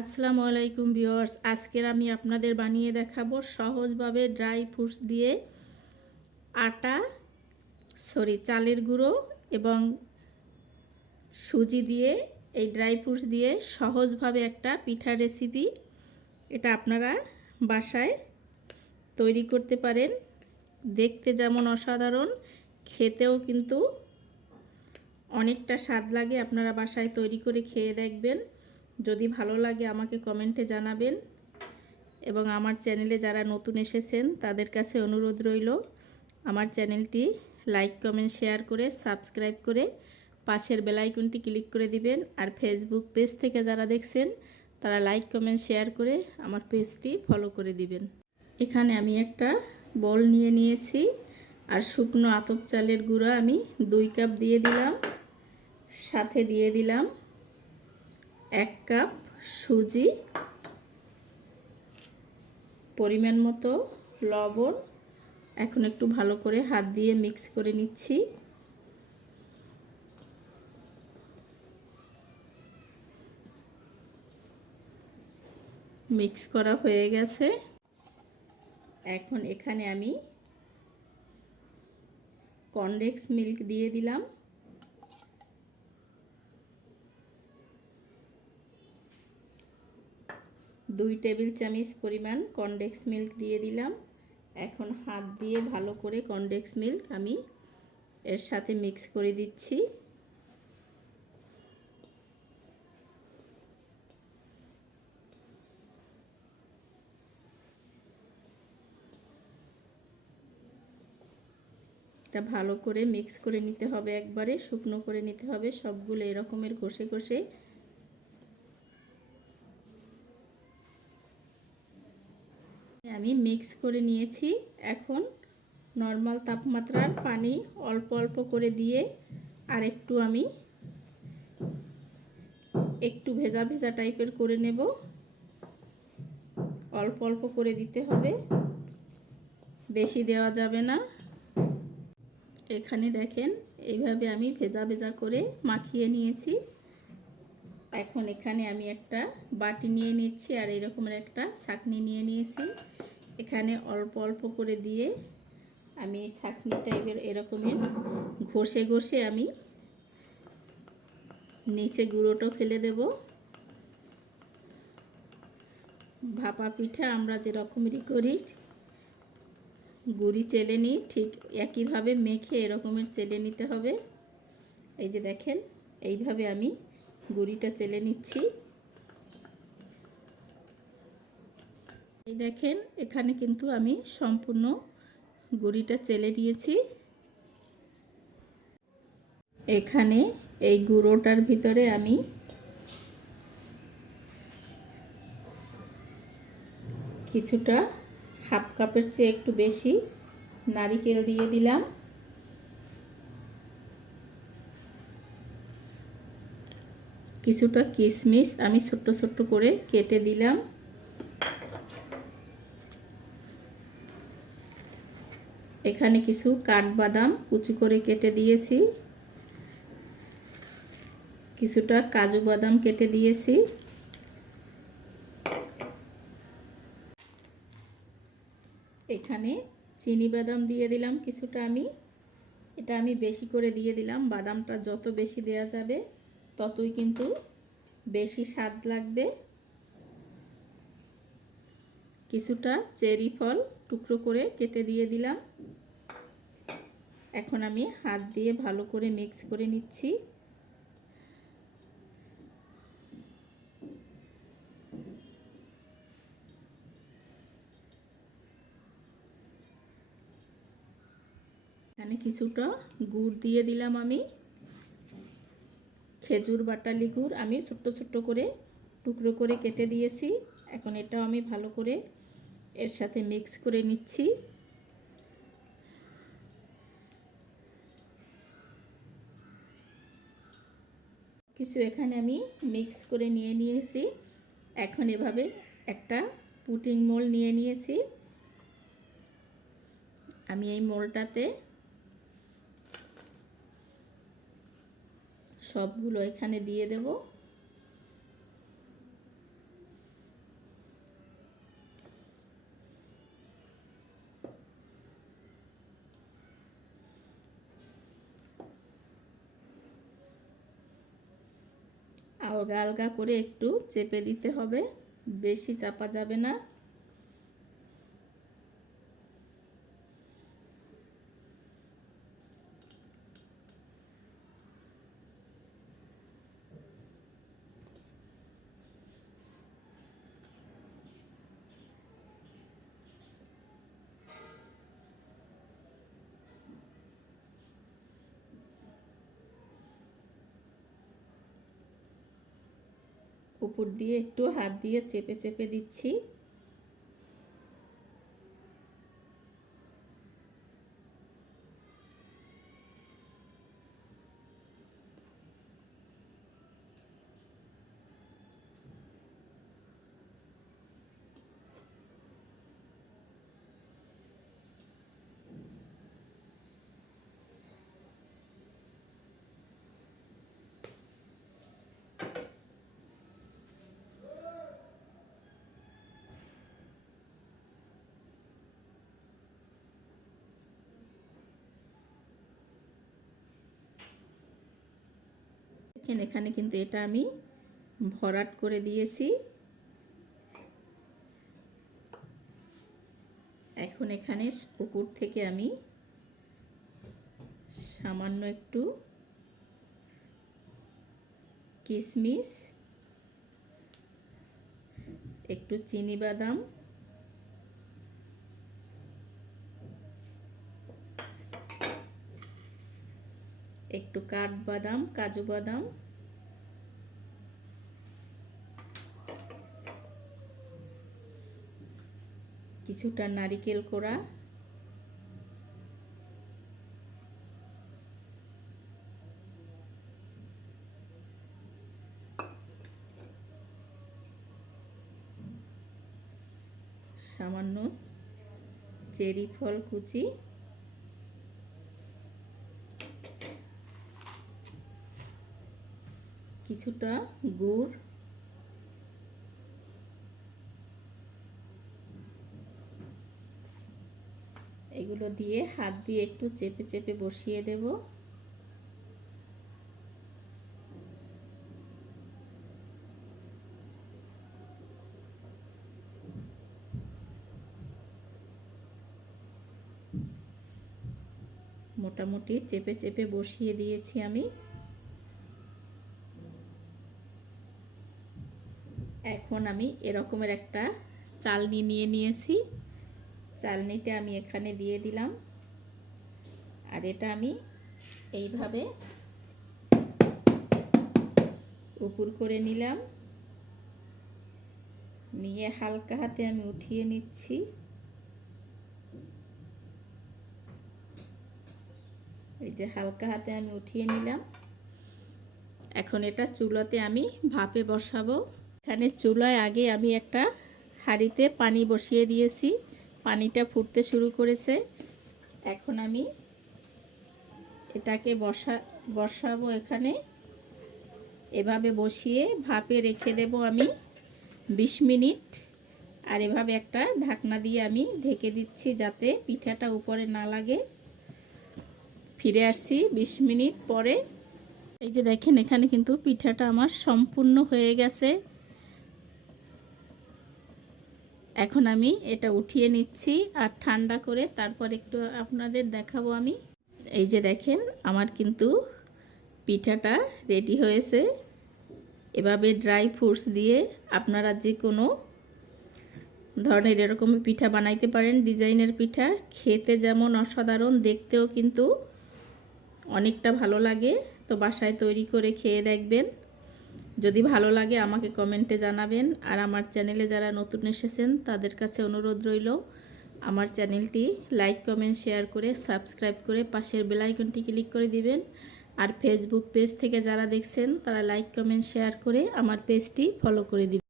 আসসালামু আলাইকুম ভিউয়ার্স, আজকের আমি আপনাদের বানিয়ে দেখাবো সহজভাবে ড্রাই ফ্রুটস দিয়ে আটা, সরি, চালের গুঁড়ো এবং সুজি দিয়ে, এই ড্রাই ফ্রুটস দিয়ে সহজভাবে একটা পিঠা রেসিপি। এটা আপনারা বাসায় তৈরি করতে পারেন। দেখতে যেমন অসাধারণ, খেতেও কিন্তু অনেকটা স্বাদ লাগে। আপনারা বাসায় তৈরি করে খেয়ে দেখবেন। যদি ভালো লাগে আমাকে কমেন্টে জানাবেন এবং আমার চ্যানেলে যারা নতুন এসেছেন তাদের কাছে অনুরোধ রইল আমার চ্যানেলটি লাইক, কমেন্ট, শেয়ার করে, সাবস্ক্রাইব করে পাশের বেলাইকনটি ক্লিক করে দিবেন। আর ফেসবুক পেজ থেকে যারা দেখছেন তারা লাইক, কমেন্ট, শেয়ার করে আমার পেজটি ফলো করে দিবেন। এখানে আমি একটা বল নিয়ে নিয়েছি আর শুকনো আতপ চালের গুঁড়া আমি দুই কাপ দিয়ে দিলাম, সাথে দিয়ে দিলাম। এক কাপ সুজি, পরিমাণ মতো লবণ। এখন একটু ভালো করে হাত দিয়ে মিক্স করে নিচ্ছি। মিক্স করা হয়ে গেছে। এখন এখানে আমি কনডেক্স মিল্ক দিয়ে দিলাম। দুই টেবিল চামচ পরিমাণ কনডেক্স মিল্ক দিয়ে দিলাম। এখন হাত দিয়ে ভালো করে কনডেক্স মিল্ক আমি এর সাথে মিক্স করে দিচ্ছি। এটা ভালো করে মিক্স করে নিতে হবে একবারে, শুকনো করে নিতে হবে। সবগুলো এরকমের ঘষে ঘষে আমি মিক্স করে নিয়েছি। এখন নর্মাল তাপমাত্রার পানি অল্প অল্প করে দিয়ে আর একটু আমি একটু ভেজা ভেজা টাইপের করে নেব। অল্প অল্প করে দিতে হবে। বেশি দেওয়া যাবে না। এখানে দেখেন, এইভাবে আমি ভেজা ভেজা করে মাখিয়ে নিয়েছি। এখন এখানে আমি একটা বাটি নিয়ে নিচ্ছি আর এরকমের একটা ছাকনি নিয়ে নিয়েছি। এখানে অল্প অল্প করে দিয়ে আমি ছাকনি টাইপের এরকমের ঘষে ঘষে আমি নিচে গুঁড়োটা ফেলে দেব। ভাপা পিঠা আমরা যেরকমেরই করি, গুড়ি চেলে নিই, ঠিক একইভাবে মেখে এরকমের চেলে নিতে হবে। এই যে দেখেন, এইভাবে আমি গুড়িটা চেলে নিচ্ছি। এই দেখেন, এখানে কিন্তু আমি সম্পূর্ণ গুড়িটা চেলে নিয়েছি এখানে এই গুঁড়োটার ভিতরে আমি কিছুটা হাফ কাপের চেয়ে একটু বেশি নারিকেল দিয়ে দিলাম। কিছুটা কিশমিশ আমি ছোট্ট ছোট্ট করে কেটে দিলাম। এখানে কিছু কাঠবাদাম কুচি করে কেটে দিয়েছি। কিছুটা কাজু বাদাম কেটে দিয়েছি। এখানে চিনি বাদাম দিয়ে দিলাম কিছুটা আমি। এটা আমি বেশি করে দিয়ে দিলাম। বাদামটা যত বেশি দেয়া যাবে, ততই কিন্তু বেশি স্বাদ লাগবে। কিছুটা চেরি ফল টুকরো করে কেটে দিয়ে দিলাম। এখন আমি হাত দিয়ে ভালো করে মিক্স করে নিচ্ছি। এখানে কিছুটা গুড় দিয়ে দিলাম আমি। খেজুর বাটালি গুড় আমি ছোট্ট ছোট্ট করে টুকরো করে কেটে দিয়েছি। এখন এটাও আমি ভালো করে এর সাথে মিক্স করে নিচ্ছি। কিছু এখানে আমি মিক্স করে নিয়ে নিয়েছি। এখন এভাবে একটা পুটিং মোল নিয়ে নিয়েছি। আমি এই মোলটাতে সবগুলো এখানে দিয়ে দেব। আলগা আলগা করে একটু চেপে দিতে হবে। বেশি চাপা যাবে না। উপর দিয়ে একটু হাত দিয়ে চেপে চেপে দিচ্ছি। দেখেন, এখানে কিন্তু এটা আমি ভরাট করে দিয়েছি। এখন এখানে উপর থেকে আমি সামান্য একটু কিশমিশ একটু চিনি বাদাম একটু কাঠবাদাম কাজু বাদাম। কিছুটা নারিকেল কোড়া। সামান্য চেরি ফল কুচি। কিছুটা গুড়। এগুলো দিয়ে হাত দিয়ে একটু চেপে চেপে বসিয়ে দেব। মোটামুটি চেপে চেপে বসিয়ে দিয়েছি আমি। এখন আমি এরকমের একটা চালনি নিয়ে নিয়েছি। চালনিটা আমি এখানে দিয়ে দিলাম। আর এটা আমি এইভাবে উপর করে নিলাম। নিয়ে হালকা হাতে আমি উঠিয়ে নিচ্ছি। এই যে হালকা হাতে আমি উঠিয়ে নিলাম। এখন এটা চুলাতে আমি ভাপে বসাবো। এখানে চুলায় আগে আমি একটা হাঁড়িতে পানি বসিয়ে দিয়েছি। পানিটা ফুটতে শুরু করেছে। এখন আমি এটাকে বসা, বসাবো এখানে। এভাবে বসিয়ে ভাপে রেখে দেব আমি ২০ মিনিট। আর এভাবে একটা ঢাকনা দিয়ে আমি ঢেকে দিচ্ছি যাতে পিঠাটা উপরে না লাগে। ফিরে আসছি ২০ মিনিট পরে। এই যে দেখেন, এখানে কিন্তু পিঠাটা আমার সম্পূর্ণ হয়ে গেছে। এখন আমি এটা উঠিয়ে নিচ্ছি আর ঠান্ডা করে তারপর একটু আপনাদের দেখাবো আমি। এই যে দেখেন, আমার কিন্তু পিঠাটা রেডি হয়েছে। এভাবে ড্রাই ফ্রুটস দিয়ে আপনারা যে কোনো ধরনের এরকম পিঠা বানাইতে পারেন, ডিজাইনের পিঠা। খেতে যেমন অসাধারণ, দেখতেও কিন্তু অনেকটা ভালো লাগে। তো বাসায় তৈরি করে খেয়ে দেখবেন। যদি ভালো লাগে আমাকে কমেন্টে জানাবেন। আর আমার চ্যানেলে যারা নতুন এসেছেন, তাদের কাছে অনুরোধ রইল, আমার চ্যানেলটি লাইক, কমেন্ট, শেয়ার করে সাবস্ক্রাইব করে পাশের বেলাইকনটি ক্লিক করে দিবেন। আর ফেসবুক পেজ থেকে যারা দেখছেন, তারা লাইক, কমেন্ট, শেয়ার করে আমার পেজটি ফলো করে দিবেন।